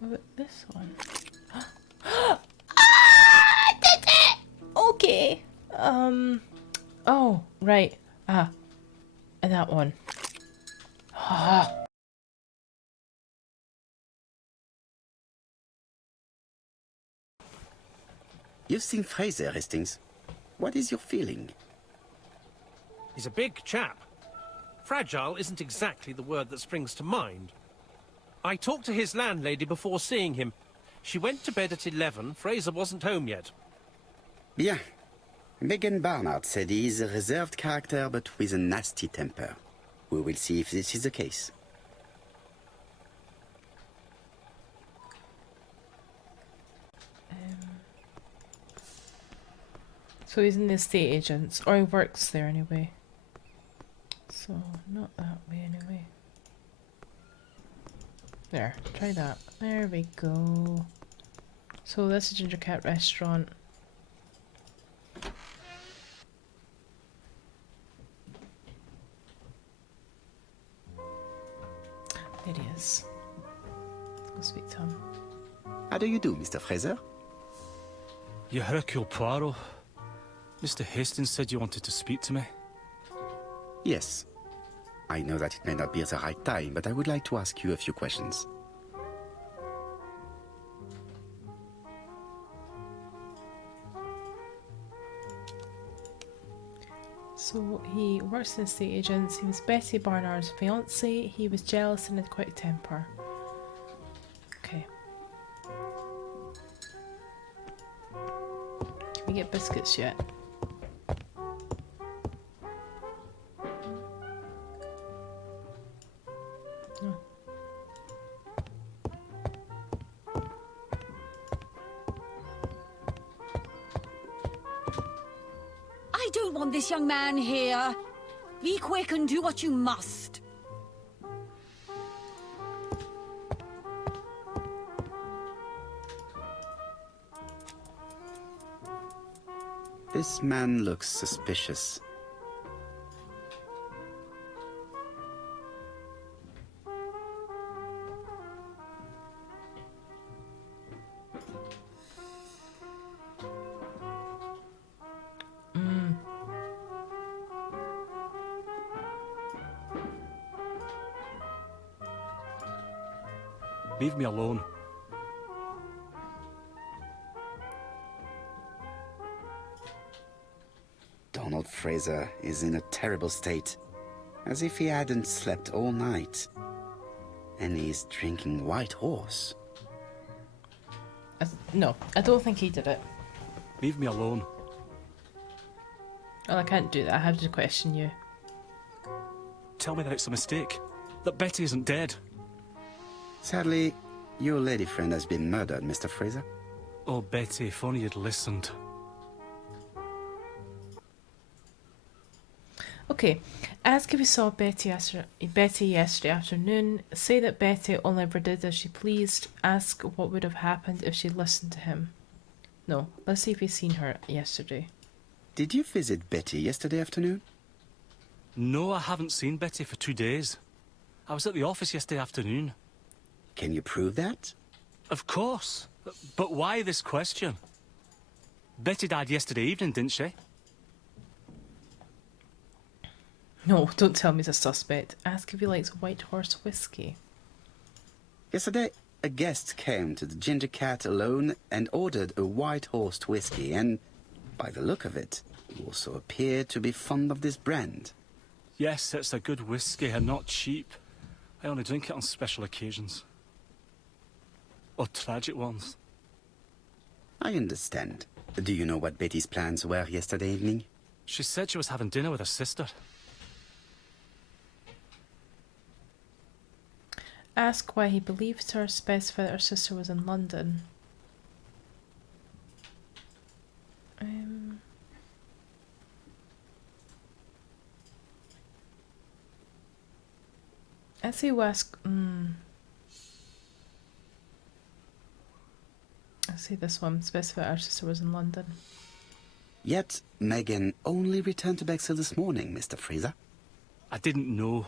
What about this one? I did it! Okay. Oh, right. And that one. You've seen Fraser, Hastings. What is your feeling? He's a big chap. Fragile isn't exactly the word that springs to mind. I talked to his landlady before seeing him. She went to bed at 11. Fraser wasn't home yet. Bien. Megan Barnard said he is a reserved character but with a nasty temper. We will see if this is the case. So he's in the estate agents, or he works there anyway. So, not that way anyway. There, try that. There we go. So this is Ginger Cat Restaurant. There he is. Let's go speak to him. How do you do, Mr. Fraser? You Hercule Poirot. Mr. Hastings said you wanted to speak to me. Yes. I know that it may not be the right time, but I would like to ask you a few questions. So he works in estate agents. He was Betty Barnard's fiance. He was jealous and had quite a temper. Okay. Can we get biscuits yet? No. I don't want this young man here. Be quick and do what you must. This man looks suspicious. Leave me alone. Donald Fraser is in a terrible state, as if he hadn't slept all night. And he's drinking White Horse. No, I don't think he did it. Leave me alone. Well, I can't do that. I have to question you. Tell me that it's a mistake. That Betty isn't dead. Sadly, your lady friend has been murdered, Mr. Fraser. Oh, Betty, if only you'd listened. Okay, ask if you saw Betty yesterday afternoon. Say that Betty only ever did as she pleased. Ask what would have happened if she listened to him. No, let's see if he's seen her yesterday. Did you visit Betty yesterday afternoon? No, I haven't seen Betty for 2 days. I was at the office yesterday afternoon. Can you prove that? Of course. But why this question? Betty died yesterday evening, didn't she? No, don't tell me he's a suspect. Ask if he likes White Horse whiskey. Yesterday, a guest came to the Ginger Cat alone and ordered a White Horse whiskey, and by the look of it, he also appeared to be fond of this brand. Yes, it's a good whiskey and not cheap. I only drink it on special occasions. Or tragic ones. I understand. Do you know what Betty's plans were yesterday evening? She said she was having dinner with her sister. Ask why he believed her, specify that her sister was in London. I say you ask. I see this one. Specify our sister was in London. Yet, Megan only returned to Bexhill this morning, Mr. Fraser. I didn't know.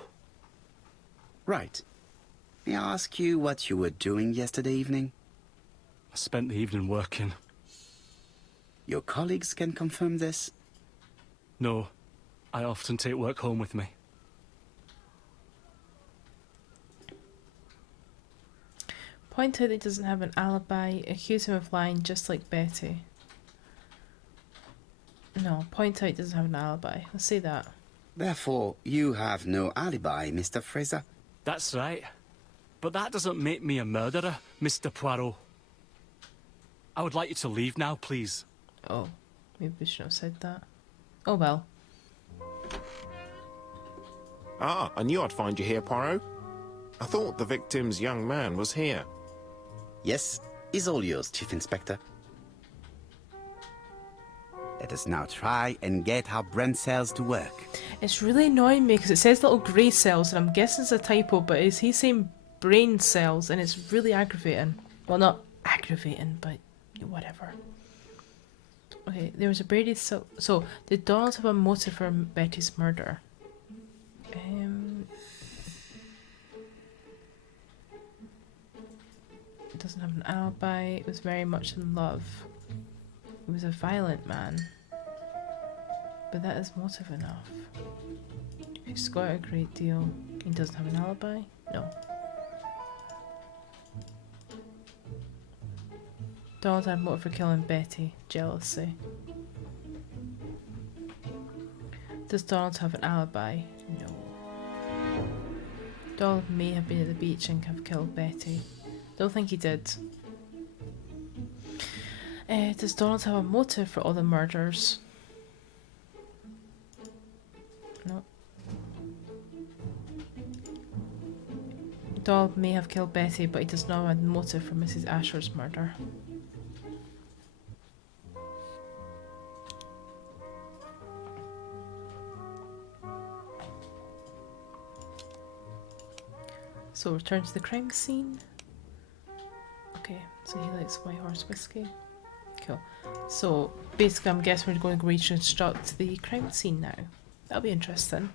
Right. May I ask you what you were doing yesterday evening? I spent the evening working. Your colleagues can confirm this? No, I often take work home with me. Point out that he doesn't have an alibi. Accuse him of lying just like Betty. No, point out he doesn't have an alibi. Let's say that. Therefore, you have no alibi, Mr. Fraser. That's right. But that doesn't make me a murderer, Mr. Poirot. I would like you to leave now, please. Oh, maybe we shouldn't have said that. Oh well. Ah, I knew I'd find you here, Poirot. I thought the victim's young man was here. Yes, is all yours, Chief Inspector. Let us now try and get our brain cells to work. It's really annoying me because it says little grey cells and I'm guessing it's a typo, but is he saying brain cells? And it's really aggravating. Well, not aggravating, but whatever. Okay, there was a Brady so did Donald have a motive for Betty's murder? It doesn't have an alibi. It was very much in love. He was a violent man. But that is motive enough. He's got a great deal. He doesn't have an alibi? No. Donald had motive for killing Betty. Jealousy. Does Donald have an alibi? No. Donald may have been at the beach and have killed Betty. Don't think he did. Does Donald have a motive for all the murders? No. Donald may have killed Betty, but he does not have a motive for Mrs. Asher's murder. So return to the crime scene. Okay, so he likes White Horse whiskey. Cool. So basically I'm guessing we're going to reconstruct the crime scene now. That'll be interesting.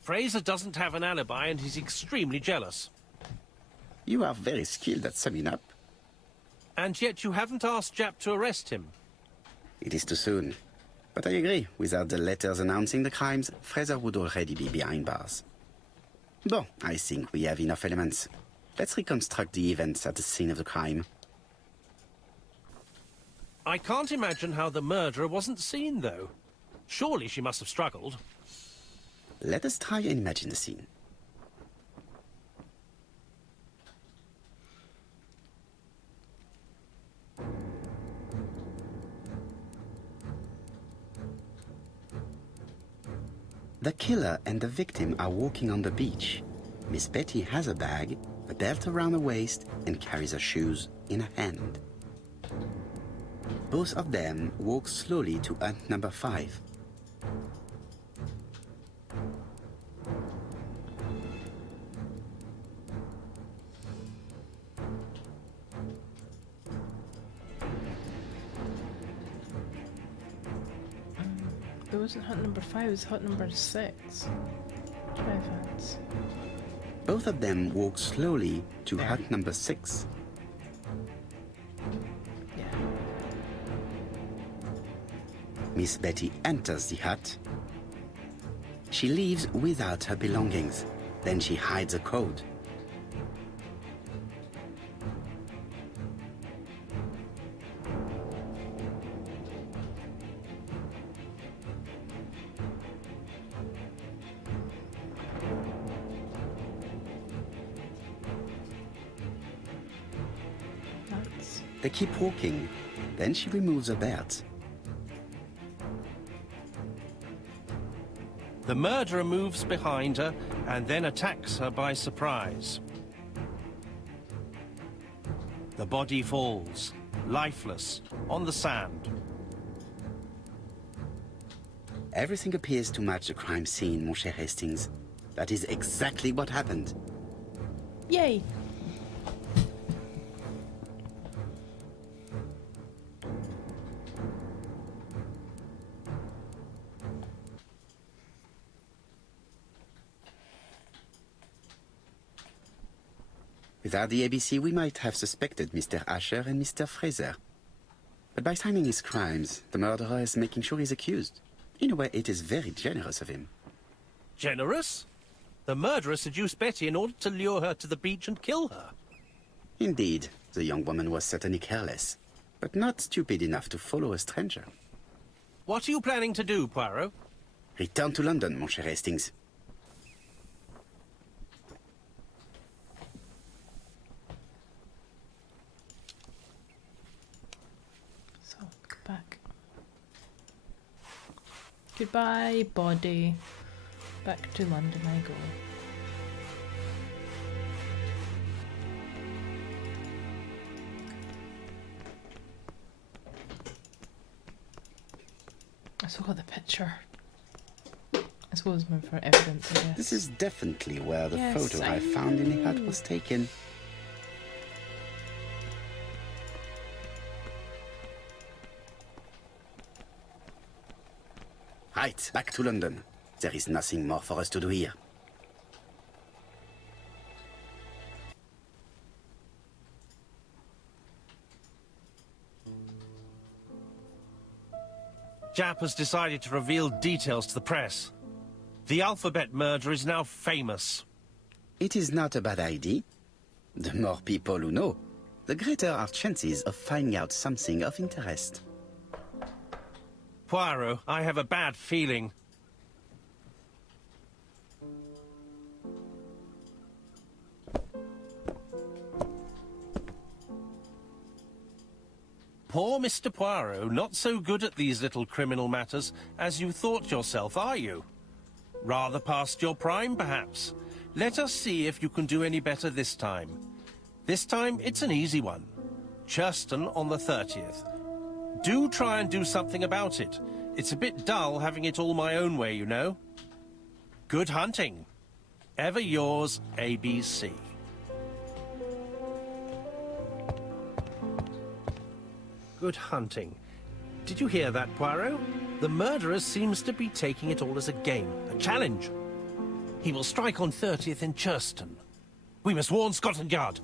Fraser doesn't have an alibi and he's extremely jealous. You are very skilled at summing up. And yet you haven't asked Japp to arrest him. It is too soon. But I agree, without the letters announcing the crimes, Fraser would already be behind bars. Bon, I think we have enough elements. Let's reconstruct the events at the scene of the crime. I can't imagine how the murderer wasn't seen, though. Surely she must have struggled. Let us try and imagine the scene. The killer and the victim are walking on the beach. Miss Betty has a bag, a belt around her waist, and carries her shoes in her hand. Both of them walk slowly to hut number 5. It wasn't hut number 5, it was hut number 6. Drive huts. Both of them walk slowly to hut number 6. Yeah. Miss Betty enters the hut. She leaves without her belongings. Then she hides a code. That's... They keep walking. Then she removes her belt. The murderer moves behind her and then attacks her by surprise. The body falls, lifeless, on the sand. Everything appears to match the crime scene, mon cher Hastings. That is exactly what happened. Yay! Without the ABC, we might have suspected Mr. Asher and Mr. Fraser. But by signing his crimes, the murderer is making sure he's accused. In a way, it is very generous of him. Generous? The murderer seduced Betty in order to lure her to the beach and kill her. Indeed, the young woman was certainly careless, but not stupid enough to follow a stranger. What are you planning to do, Poirot? Return to London, mon cher Hastings. So, go back. Goodbye, body. Back to London I go. I still got the picture. I suppose I'm for evidence, I guess. This is definitely where the Yes, photo I I found in the hut know. was taken. Right, back to London. There is nothing more for us to do here. Jap has decided to reveal details to the press. The alphabet murder is now famous. It is not a bad idea. The more people who know, the greater our chances of finding out something of interest. Poirot, I have a bad feeling. Poor Mr. Poirot, not so good at these little criminal matters as you thought yourself, are you? Rather past your prime, perhaps. Let us see if you can do any better this time. This time, it's an easy one. Churston on the 30th. Do try and do something about it. It's a bit dull having it all my own way, you know. Good hunting. Ever yours, ABC. Good hunting. Did you hear that, Poirot? The murderer seems to be taking it all as a game, a challenge. He will strike on 30th in Churston. We must warn Scotland Yard.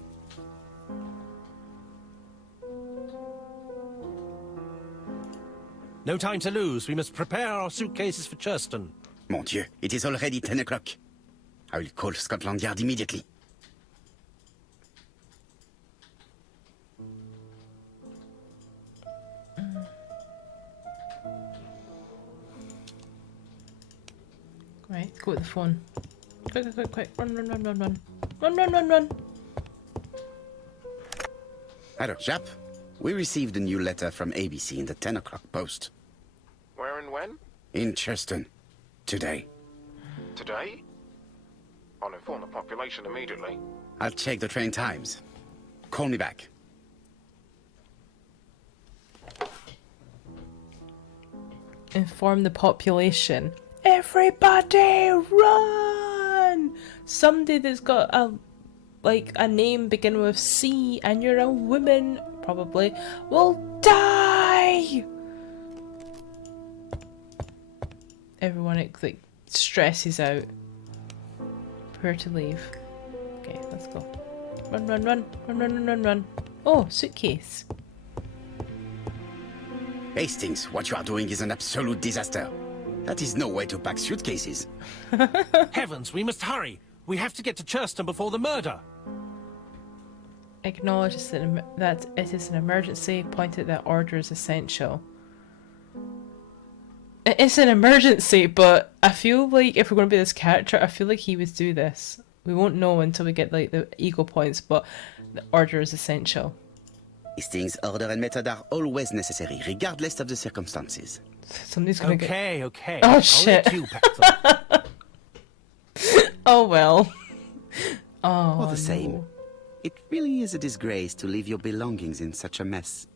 No time to lose. We must prepare our suitcases for Churston. Mon Dieu, it is already 10 o'clock. I will call Scotland Yard immediately. Right, go with the phone. Quick, quick, quick, quick. Run, run, run, run, run. Run, run, run, run. Hello, Jap. We received a new letter from ABC in the 10 o'clock post. Where and when? In Churston. Today. Today? I'll inform the population immediately. I'll check the train times. Call me back. Inform the population. Everybody run! Somebody that's got a name beginning with C and you're a woman, probably, will die! Everyone like stresses out. Where to leave. Okay, let's go. Run, run, run, run, run, run, run, run. Oh, suitcase. Hastings, what you are doing is an absolute disaster. That is no way to pack suitcases. Heavens, we must hurry. We have to get to Churston before the murder. Acknowledge that it is an emergency. Point out that order is essential. It's an emergency, but I feel like if we're going to be this character, I feel like he would do this. We won't know until we get like the ego points, but the order is essential. Hastings' order and method are always necessary, regardless of the circumstances. Somebody's going to Okay, okay. Oh, I'll shit. let you pack them. Oh well. Oh, All the same, no. it really is a disgrace to leave your belongings in such a mess.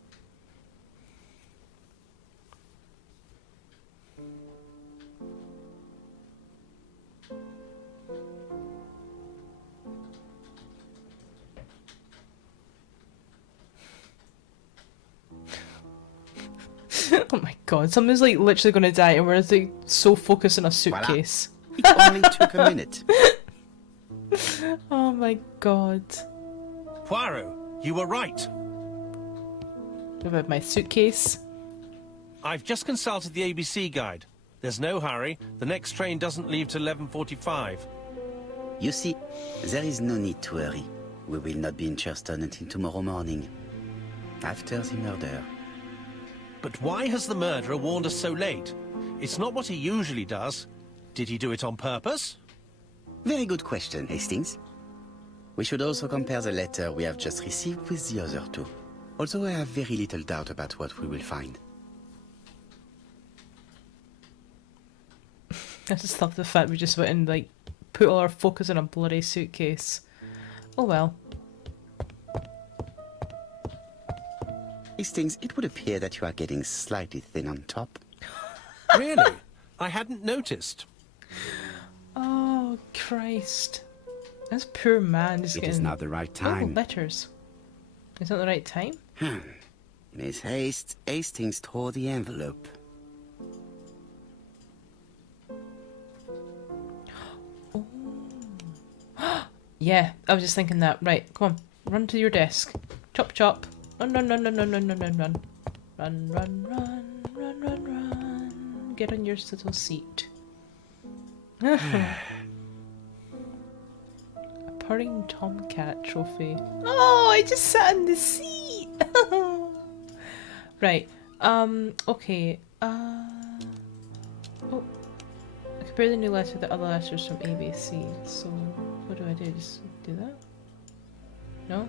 Oh my god, someone's like literally going to die and we're like so focused on a suitcase. It only took a minute. Oh my god. Poirot, you were right. What about my suitcase? I've just consulted the ABC guide. There's no hurry. The next train doesn't leave till 11:45. You see, there is no need to hurry. We will not be in Churston until tomorrow morning, after the murder. But why has the murderer warned us so late? It's not what he usually does. Did he do it on purpose? Very good question, Hastings. We should also compare the letter we have just received with the other two. Although I have very little doubt about what we will find. I just love the fact we just went and, like, put all our focus on a bloody suitcase. Oh well. Hastings, it would appear that you are getting slightly thin on top. Really? I hadn't noticed. Oh, Christ. This poor man is getting... It is not the right Oh, time. letters. Is that the right time? Miss Hastings tore the envelope. Yeah, I was just thinking that. Right, come on. Run to your desk. Chop chop. Run, run, run, run, run, run, run, run, run. Run, run, run, run, run, run. Get on your little seat. A purring tomcat trophy. Oh, I just sat in the seat. Right. Okay. Oh. Compare the new letter to the other letters from ABC. So, what do I do? Just do that? No?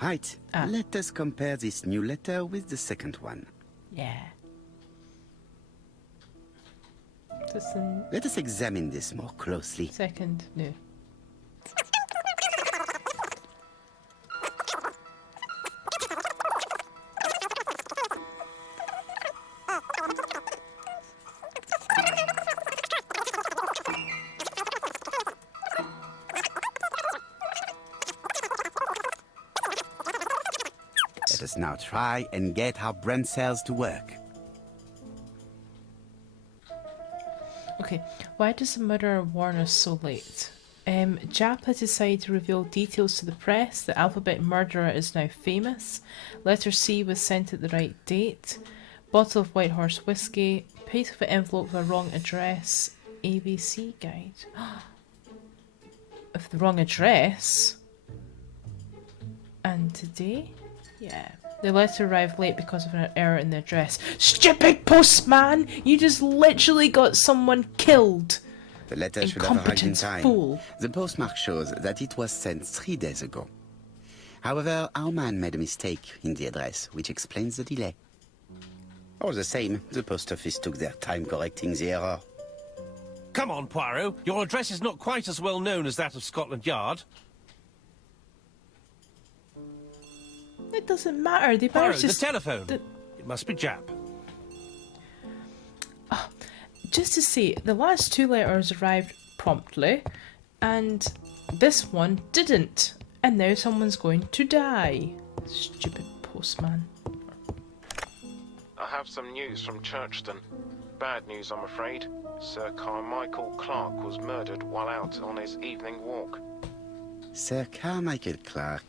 Right. Let us compare this new letter with the second one. Yeah. Just the Let us examine this more closely. second. No. Let us now try and get our brain cells to work. Okay, why does the murderer warn us so late? Jap has decided to reveal details to the press. The alphabet murderer is now famous. Letter C was sent at the right date. Bottle of White Horse whiskey. Piece of an envelope with a wrong address. ABC guide. Of the wrong address? And today? Yeah. The letter arrived late because of an error in the address. Stupid postman! You just literally got someone killed! The letter should have arrived in Incompetent time. fool. The postmark shows that it was sent 3 days ago. However, our man made a mistake in the address, which explains the delay. All the same, the post office took their time correcting the error. Come on, Poirot. Your address is not quite as well known as that of Scotland Yard. It doesn't matter. They better Poirot, just... the telephone. It must be Jap. Just to say, the last 2 letters arrived promptly, and this one didn't. And now someone's going to die. Stupid postman. I have some news from Churchton. Bad news, I'm afraid. Sir Carmichael Clark was murdered while out on his evening walk. Sir Carmichael Clark.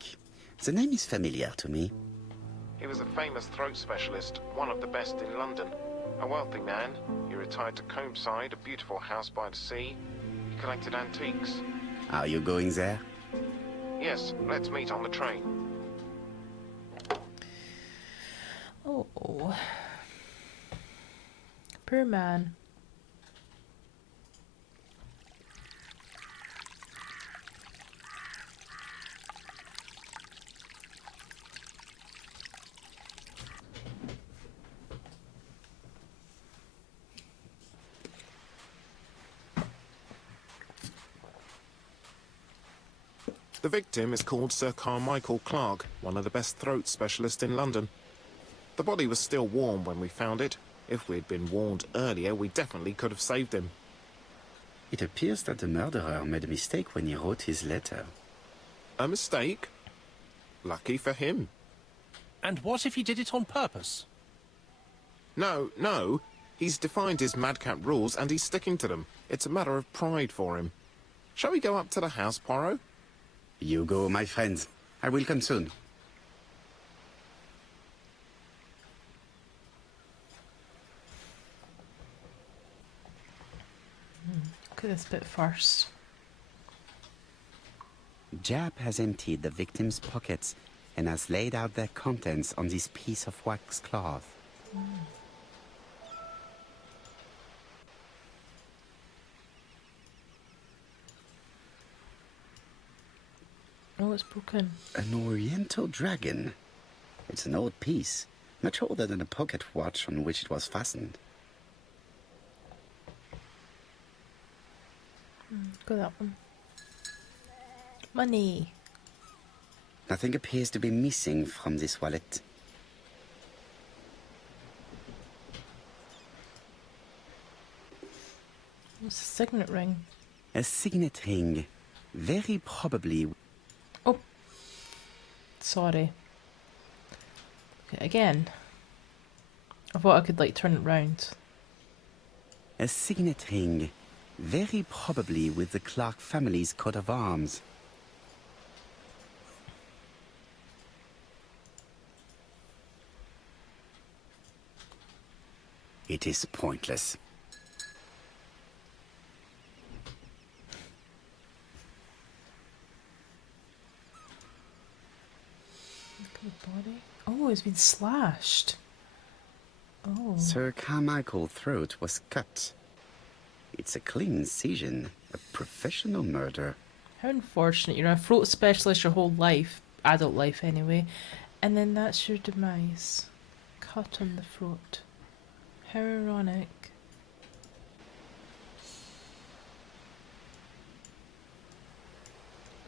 The name is familiar to me. He was a famous throat specialist, one of the best in London. A wealthy man, he retired to Combside, a beautiful house by the sea. He collected antiques. Are you going there? Yes, let's meet on the train. Oh. Poor man. The victim is called Sir Carmichael Clark, one of the best throat specialists in London. The body was still warm when we found it. If we'd been warned earlier, we definitely could have saved him. It appears that the murderer made a mistake when he wrote his letter. A mistake? Lucky for him. And what if he did it on purpose? No. He's defined his madcap rules and he's sticking to them. It's a matter of pride for him. Shall we go up to the house, Poirot? You go, my friends. I will come soon. Look at this bit first. Jap has emptied the victim's pockets and has laid out their contents on this piece of wax cloth. Oh, it's broken. An oriental dragon. It's an old piece, much older than the pocket watch on which it was fastened. Look at that one. Money. Nothing appears to be missing from this wallet. It's a signet ring. A signet ring, very probably. Oh. Sorry. Okay, again. I thought I could, like, turn it round. A signet ring, very probably with the Clark family's coat of arms. It is pointless. Look at the body. Oh, it's been slashed. Oh. Sir Carmichael's throat was cut. It's a clean incision, a professional murder. How unfortunate. You're a throat specialist your whole life, adult life anyway, and then that's your demise. Cut on the throat. How ironic.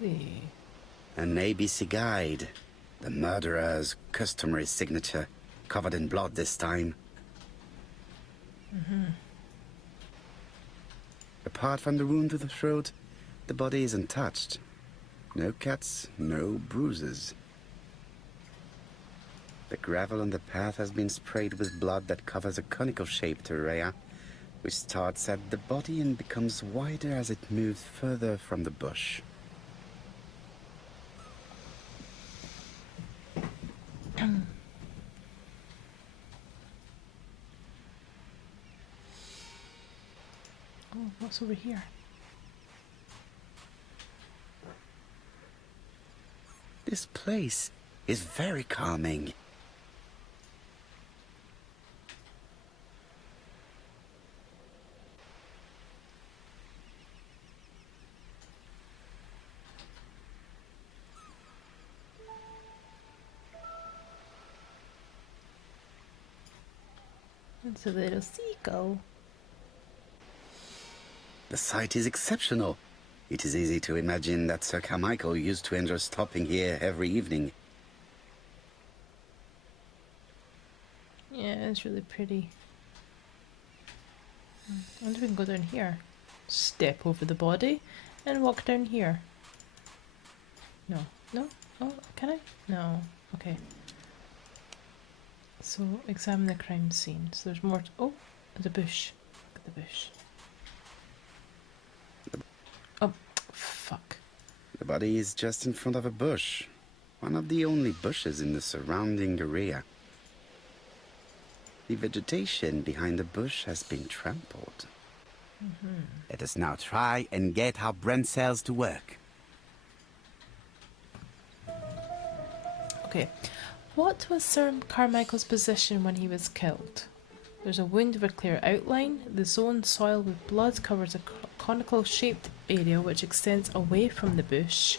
Wee. An ABC guide. The murderer's customary signature, covered in blood this time. Apart from the wound to the throat, the body is untouched. No cuts, no bruises. The gravel on the path has been sprayed with blood that covers a conical-shaped area, which starts at the body and becomes wider as it moves further from the bush. Oh, what's over here? This place is very calming. It's a little seagull. The sight is exceptional. It is easy to imagine that Sir Carmichael used to enjoy stopping here every evening. Yeah, it's really pretty. I wonder if we can go down here. Step over the body and walk down here. No. No? Oh, can I? No. Okay. So, examine the crime scene. So there's more. Oh, there's a bush. Look at the bush. Oh, fuck. The body is just in front of a bush. One of the only bushes in the surrounding area. The vegetation behind the bush has been trampled. Let us now try and get our brain cells to work. Okay. What was Sir Carmichael's position when he was killed? There's a wound with a clear outline. The zone soil with blood covers a conical shaped area which extends away from the bush.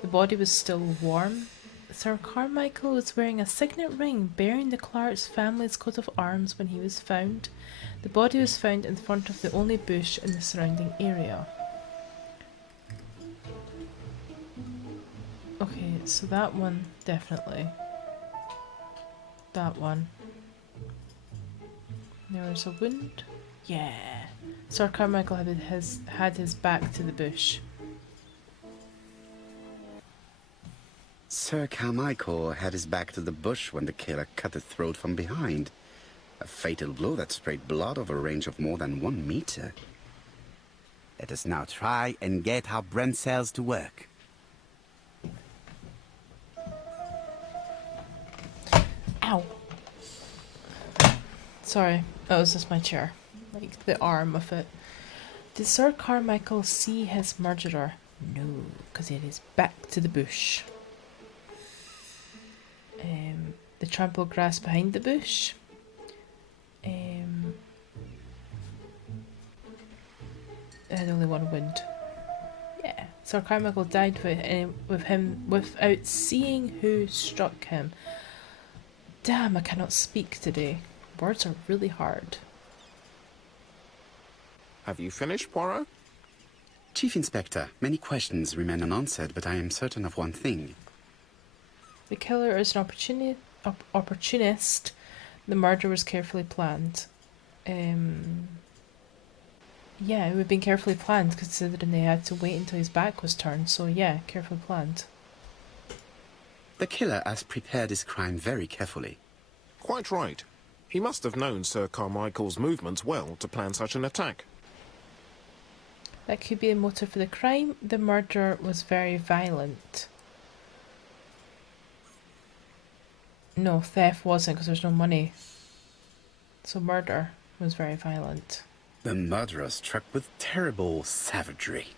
The body was still warm. Sir Carmichael was wearing a signet ring bearing the Clark's family's coat of arms when he was found. The body was found in front of the only bush in the surrounding area. Okay, so that one, definitely. That one. There was a wound. Yeah. Sir Carmichael had his back to the bush. Sir Carmichael had his back to the bush when the killer cut his throat from behind. A fatal blow that sprayed blood over a range of more than 1 meter. Let us now try and get our brain cells to work. Ow. Sorry, that was just my chair. Like the arm of it. Did Sir Carmichael see his murderer? No, because it is back to the bush. The trampled grass behind the bush. It had only one wound. Yeah, Sir Carmichael died with him without seeing who struck him. Damn, I cannot speak today. Words are really hard. Have you finished, Poirot? Chief Inspector, many questions remain unanswered, but I am certain of one thing. The killer is an opportunist. The murder was carefully planned. Yeah, it would have been carefully planned considering they had to wait until his back was turned, so yeah, carefully planned. The killer has prepared his crime very carefully. Quite right. He must have known Sir Carmichael's movements well to plan such an attack. That could be a motive for the crime. The murder was very violent. No, theft wasn't because there's no money. So murder was very violent. The murderer struck with terrible savagery.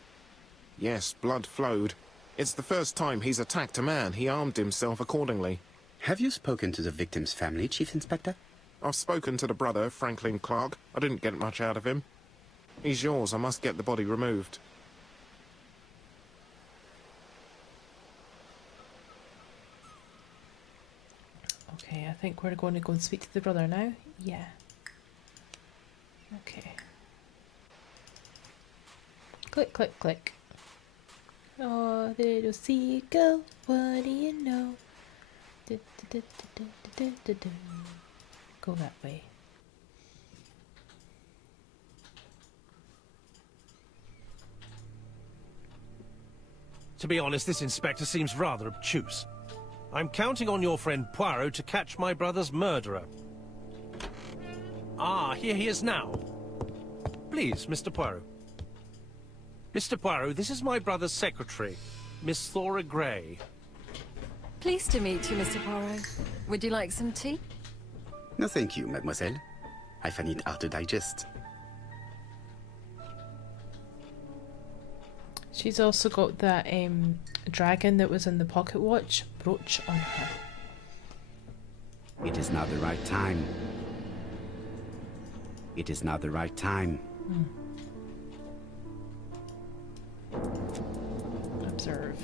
Yes, blood flowed. It's the first time he's attacked a man. He armed himself accordingly. Have you spoken to the victim's family, Chief Inspector? I've spoken to the brother, Franklin Clark. I didn't get much out of him. He's yours. I must get the body removed. Okay, I think we're going to go and speak to the brother now. Yeah. Okay. Click, click, click. Oh, the little seagull, what do you know? Go that way. To be honest, this inspector seems rather obtuse. I'm counting on your friend Poirot to catch my brother's murderer. Ah, here he is now. Please, Mr. Poirot. Mr. Poirot, this is my brother's secretary, Miss Thora Gray. Pleased to meet you, Mr. Poirot. Would you like some tea? No, thank you, mademoiselle. I find it hard to digest. She's also got that dragon that was in the pocket watch brooch on her. It is now the right time. It is now the right time. Observe.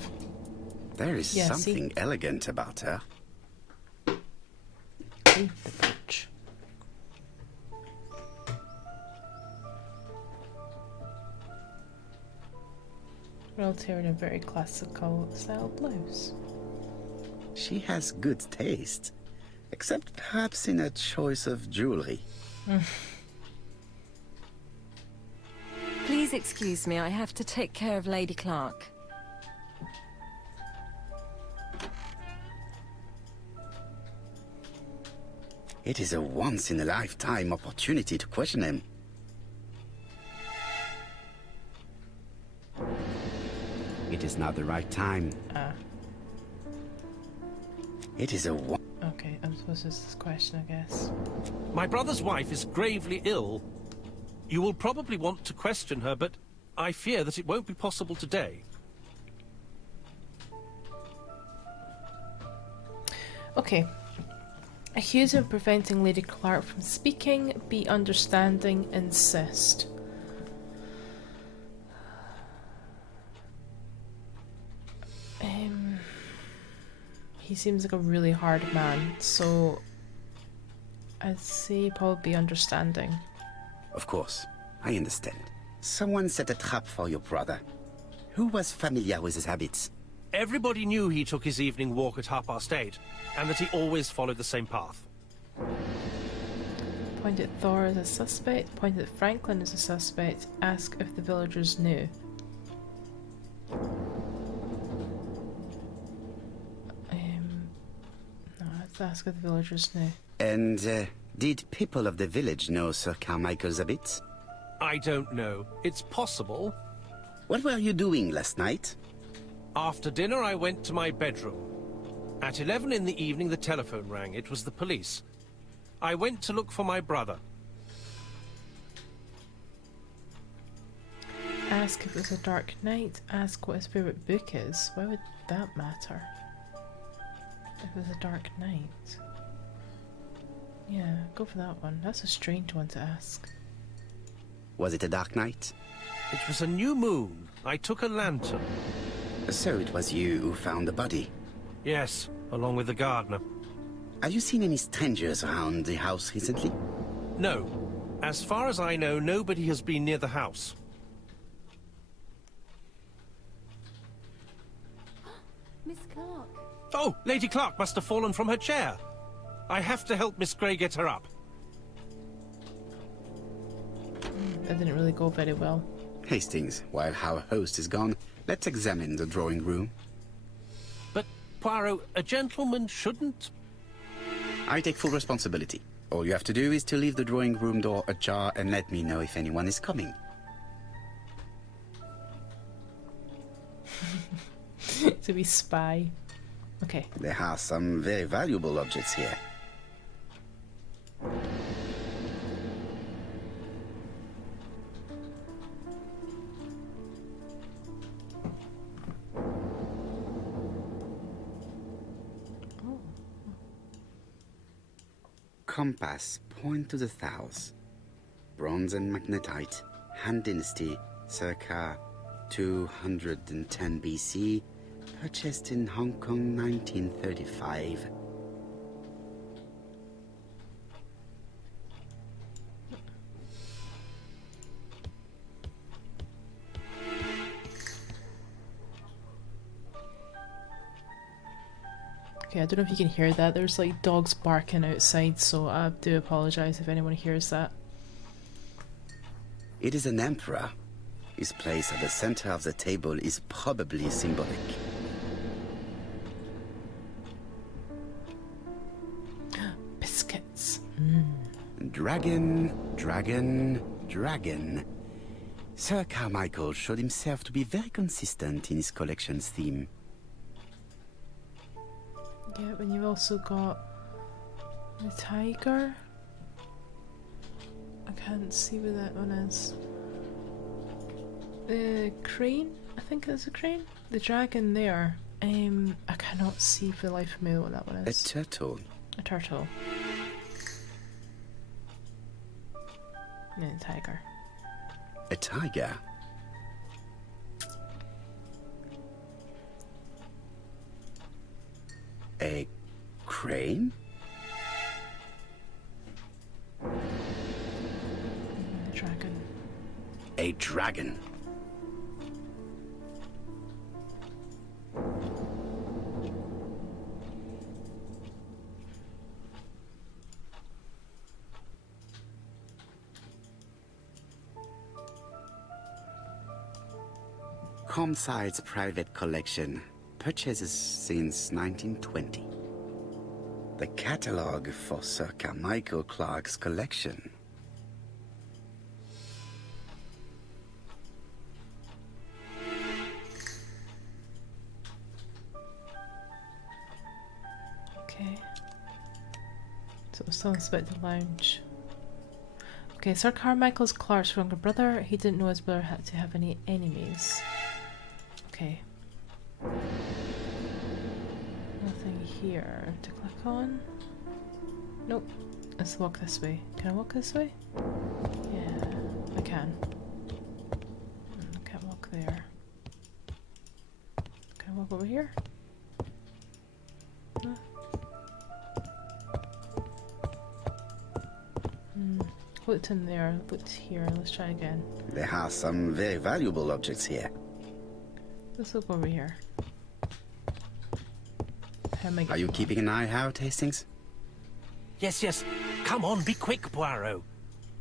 There is Yeah, something elegant about her. Leave the brooch. Royalty in a very classical style blouse. She has good taste, except perhaps in her choice of jewelry. Please excuse me, I have to take care of Lady Clark. It is a once-in-a-lifetime opportunity to question him. It is now the right time. It is a Okay, I'm supposed to ask this question, I guess. My brother's wife is gravely ill. You will probably want to question her, but I fear that it won't be possible today. Okay. Accuse of preventing Lady Clark from speaking, be understanding, insist. He seems like a really hard man, so I'd say probably be understanding. Of course, I understand. Someone set a trap for your brother. Who was familiar with his habits? Everybody knew he took his evening walk at 8:30, and that he always followed the same path. Point at Thor as a suspect, point at Franklin as a suspect, ask if the villagers knew. No, let's ask if the villagers knew. And did people of the village know Sir Carmichael's habits? I don't know. It's possible, What were you doing last night? After dinner, I went to my bedroom. At 11 in the evening, the telephone rang. It was the police. I went to look for my brother. Ask if it was a dark night. Ask what his favourite book is. Why would that matter? If it was a dark night. Yeah, go for that one. That's a strange one to ask. Was it a dark night? It was a new moon. I took a lantern. So it was you who found the body. Yes, along with the gardener. Have you seen any strangers around the house recently? No. As far as I know, nobody has been near the house. Miss Clark. Oh, Lady Clark must have fallen from her chair. I have to help Miss Grey get her up. That didn't really go very well. Hastings, while our host is gone, let's examine the drawing room. But, Poirot, a gentleman shouldn't... I take full responsibility. All you have to do is to leave the drawing room door ajar and let me know if anyone is coming. To be spy. Okay. There are some very valuable objects here. Compass, point to the south. Bronze and magnetite, Han Dynasty, circa 210 BC, purchased in Hong Kong 1935. Okay, I don't know if you can hear that. There's like dogs barking outside, so I do apologise if anyone hears that. It is an emperor. His place at the center of the table is probably symbolic. Biscuits. Dragon, dragon, dragon. Sir Carmichael showed himself to be very consistent in his collection's theme. Yeah, and you've also got the tiger. I can't see where that one is. The crane, I think it's a crane. The dragon there. I cannot see for the life of me what that one A is. turtle. A turtle. And a tiger. A tiger. A crane? And the dragon. A dragon. Comside's private collection, purchases since 1920. The catalogue for Sir Carmichael Clark's collection. Okay. So it was still Inspector Lounge. Okay, Sir Carmichael's Clark's younger brother. He didn't know his brother had to have any enemies. Okay. Nothing here to click on. Nope. Let's walk this way. Can I walk this way? Yeah, I can. I can't walk there. Can I walk over here? Huh? Looked in there, looked here. Let's try again. There are some very valuable objects here. Let's look over here. How am I Are you keeping an eye out, Hastings? Yes, yes. Come on, be quick, Poirot.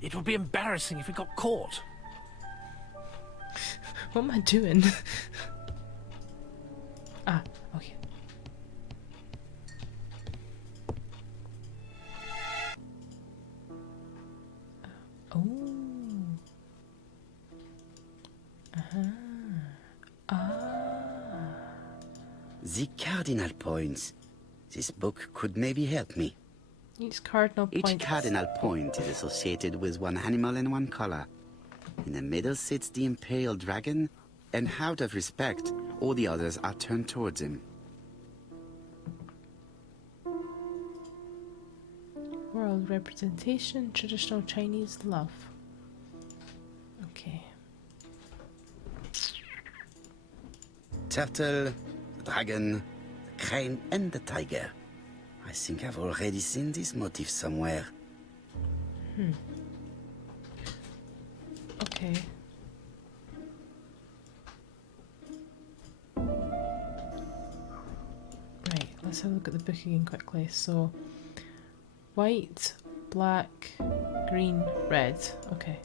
It would be embarrassing if we got caught. What am I doing? Ah, okay. Oh. Uh-huh. The cardinal points. This book could maybe help me. Each cardinal Each point. cardinal point is associated with one animal and one color. In the middle sits the imperial dragon, and out of respect, all the others are turned towards him. World representation, traditional Chinese love. Okay. Turtle, the dragon, the crane, and the tiger. I think I've already seen this motif somewhere. Okay. Right, let's have a look at the book again quickly. So, white, black, green, red. Okay.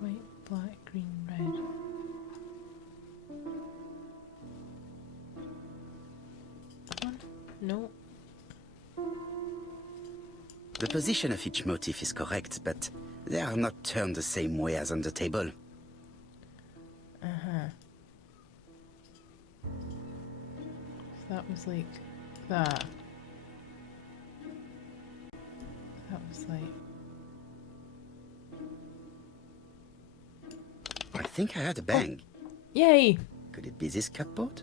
White, black, green, red. That one? No. The position of each motif is correct, but they are not turned the same way as on the table. So that was like that. That was like... I think I heard a bang. Yay! Could it be this cupboard?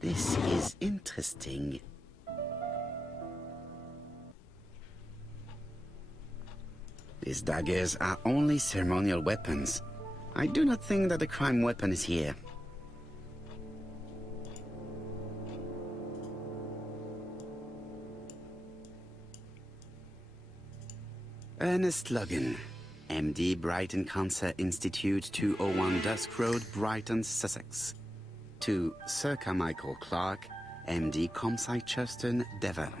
This is interesting. These daggers are only ceremonial weapons. I do not think that the crime weapon is here. Ernest Logan, MD, Brighton Cancer Institute, 201 Dusk Road, Brighton, Sussex. To Sir Carmichael Clark, MD, Comsite Churston, Devon.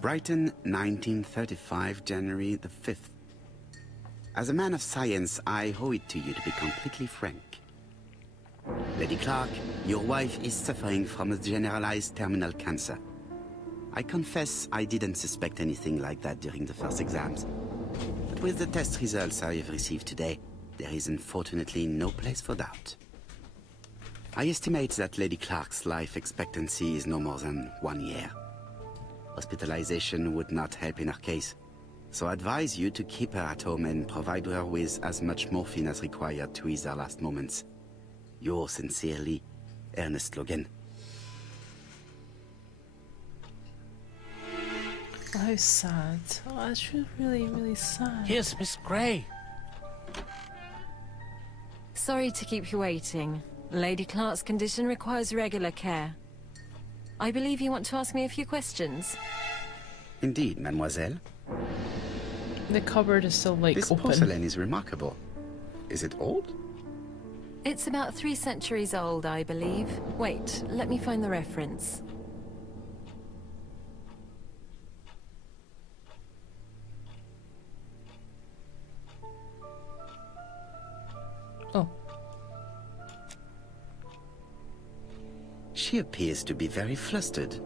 Brighton, 1935, January the 5th. As a man of science, I owe it to you to be completely frank. Lady Clark, your wife is suffering from a generalized terminal cancer. I confess I didn't suspect anything like that during the first exams. But with the test results I have received today, there is unfortunately no place for doubt. I estimate that Lady Clark's life expectancy is no more than 1 year. Hospitalization would not help in her case, so I advise you to keep her at home and provide her with as much morphine as required to ease her last moments. Yours sincerely, Ernest Logan. Oh, how sad. Oh, that's really, really sad. Here's Miss Grey. Sorry to keep you waiting. Lady Clark's condition requires regular care. I believe you want to ask me a few questions. Indeed, mademoiselle. The cupboard is still like This open. porcelain is remarkable. Is it old? It's about 3 centuries old, I believe. Wait, let me find the reference. Oh, She appears to be very flustered.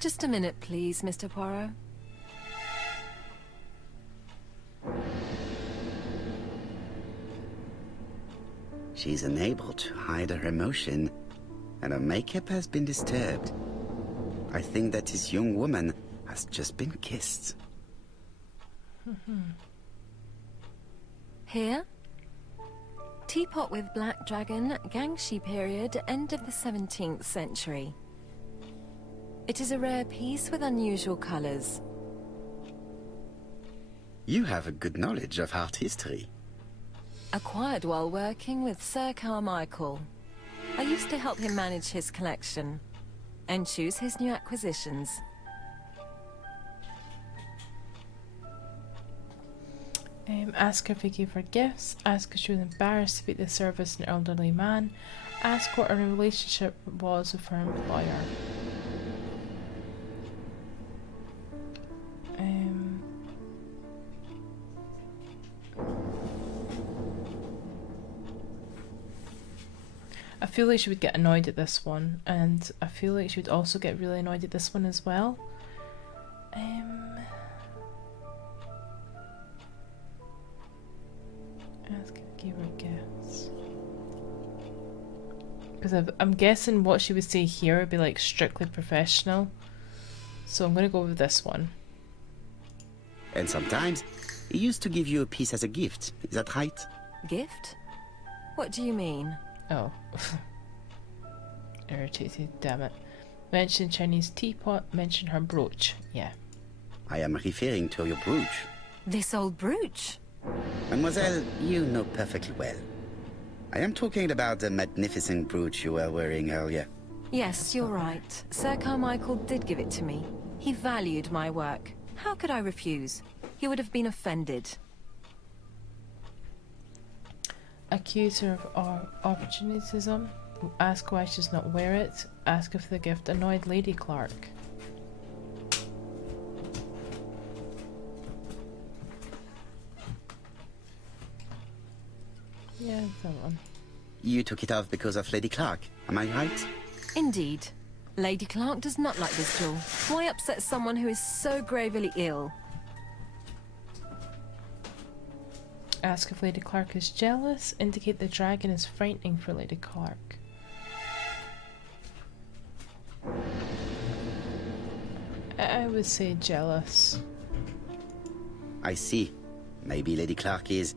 Just a minute, please, Mr. Poirot. She's unable to hide her emotion, and her makeup has been disturbed. I think that this young woman has just been kissed. Here? Teapot with black dragon, Gangxi period, end of the 17th century. It is a rare piece with unusual colours. You have a good knowledge of art history. Acquired while working with Sir Carmichael. I used to help him manage his collection and choose his new acquisitions. Ask her if he gave her gifts. Ask if she was embarrassed to be at the service of an elderly man. Ask what her relationship was with her employer. I feel like she would get annoyed at this one, and I feel like she would also get really annoyed at this one as well. Ask if I gave her gifts. Because I'm guessing what she would say here would be like strictly professional. So I'm going to go with this one. And sometimes he used to give you a piece as a gift. Is that right? Gift? What do you mean? Oh. Irritated, damn it. Mention Chinese teapot, mention her brooch. Yeah. I am referring to your brooch. This old brooch? Mademoiselle, you know perfectly well. I am talking about the magnificent brooch you were wearing earlier. Yes, you're right. Sir Carmichael did give it to me. He valued my work. How could I refuse? He would have been offended. Accuse her of opportunism. Ask why she does not wear it. Ask if the gift annoyed Lady Clark. Yeah, that one. You took it off because of Lady Clark, am I right? Indeed. Lady Clark does not like this jewel. Why upset someone who is so gravely ill? Ask if Lady Clark is jealous. Indicate the dragon is frightening for Lady Clark. I would say jealous. I see. Maybe Lady Clark is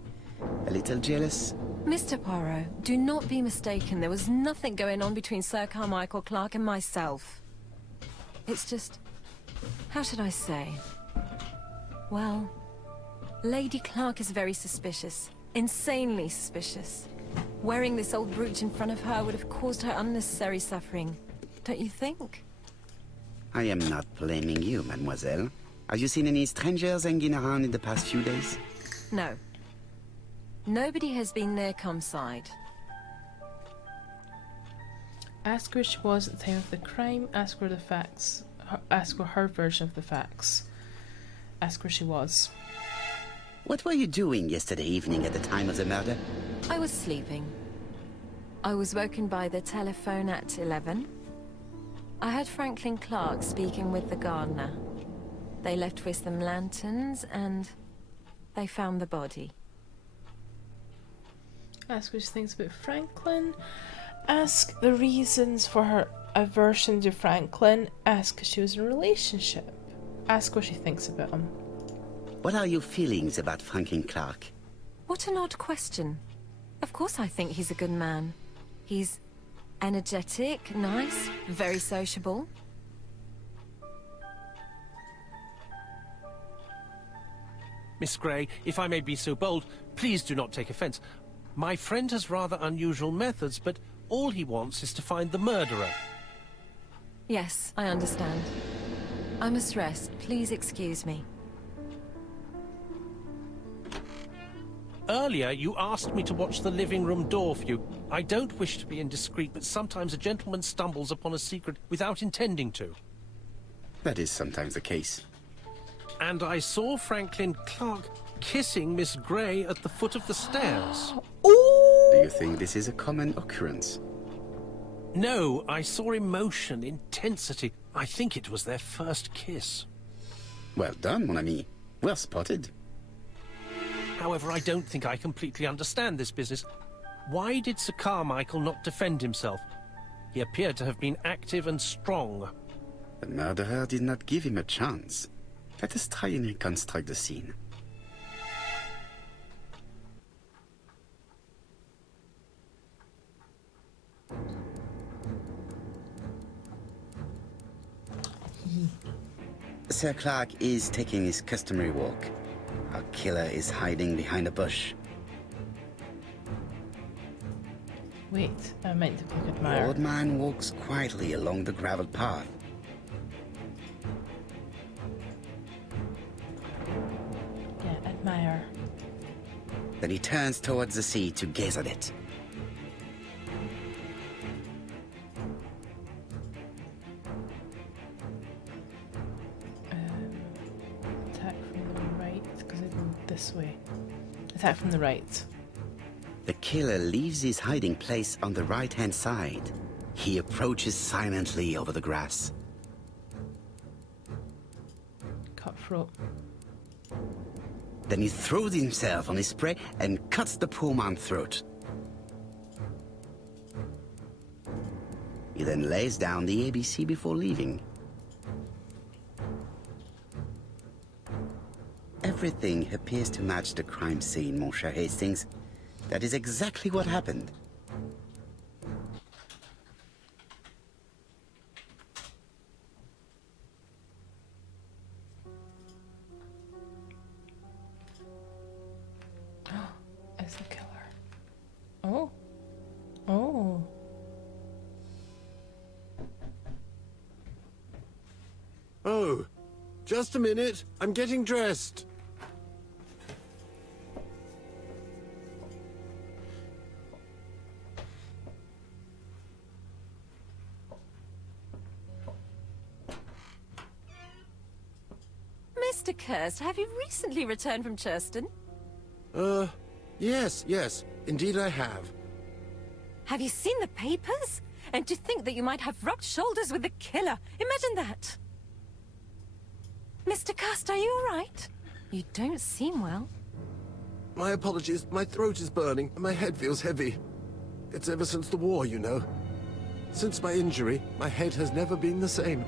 a little jealous. Mr. Poirot, do not be mistaken. There was nothing going on between Sir Carmichael Clark and myself. It's just... how should I say? Well, Lady Clark is very suspicious. Insanely suspicious. Wearing this old brooch in front of her would have caused her unnecessary suffering. Don't you think? I am not blaming you, mademoiselle. Have you seen any strangers hanging around in the past few days? No. Nobody has been near Comside. Ask where she was at the time of the crime. Ask where the facts. Ask where her version of the facts. Ask where she was. What were you doing yesterday evening at the time of the murder? I was sleeping. I was woken by the telephone at 11. I heard Franklin Clark speaking with the gardener. They left with some lanterns and they found the body. Ask what she thinks about Franklin. Ask the reasons for her aversion to Franklin. Ask if she was in a relationship. Ask what she thinks about him. What are your feelings about Franklin Clark? What an odd question. Of course I think he's a good man. He's energetic, nice, very sociable. Miss Grey, if I may be so bold, please do not take offence. My friend has rather unusual methods, but all he wants is to find the murderer. Yes, I understand. I must rest. Please excuse me. Earlier, you asked me to watch the living room door for you. I don't wish to be indiscreet, but sometimes a gentleman stumbles upon a secret without intending to. That is sometimes the case. And I saw Franklin Clark kissing Miss Grey at the foot of the stairs. Do you think this is a common occurrence? No, I saw emotion, intensity. I think it was their first kiss. Well done, mon ami. Well spotted. However, I don't think I completely understand this business. Why did Sir Carmichael not defend himself? He appeared to have been active and strong. The murderer did not give him a chance. Let us try and reconstruct the scene. Sir Clark is taking his customary walk. Our killer is hiding behind a bush. Wait, I meant to click The admire. old man walks quietly along the gravel path. Yeah, admire. Then he turns towards the sea to gaze at it. Attack from the right, because they're going this way. Attack from the right. The killer leaves his hiding place on the right-hand side. He approaches silently over the grass. Cutthroat. Then he throws himself on his prey and cuts the poor man's throat. He then lays down the ABC before leaving. Everything appears to match the crime scene, Monsieur Hastings. That is exactly what happened. Is the killer. Oh. Oh. Oh, just a minute. I'm getting dressed. Mr. Kirst, have you recently returned from Churston? Yes. Indeed I have. Have you seen the papers? And to think that you might have rubbed shoulders with the killer. Imagine that. Mr. Kirst, are you all right? You don't seem well. My apologies. My throat is burning and my head feels heavy. It's ever since the war, you know. Since my injury, my head has never been the same.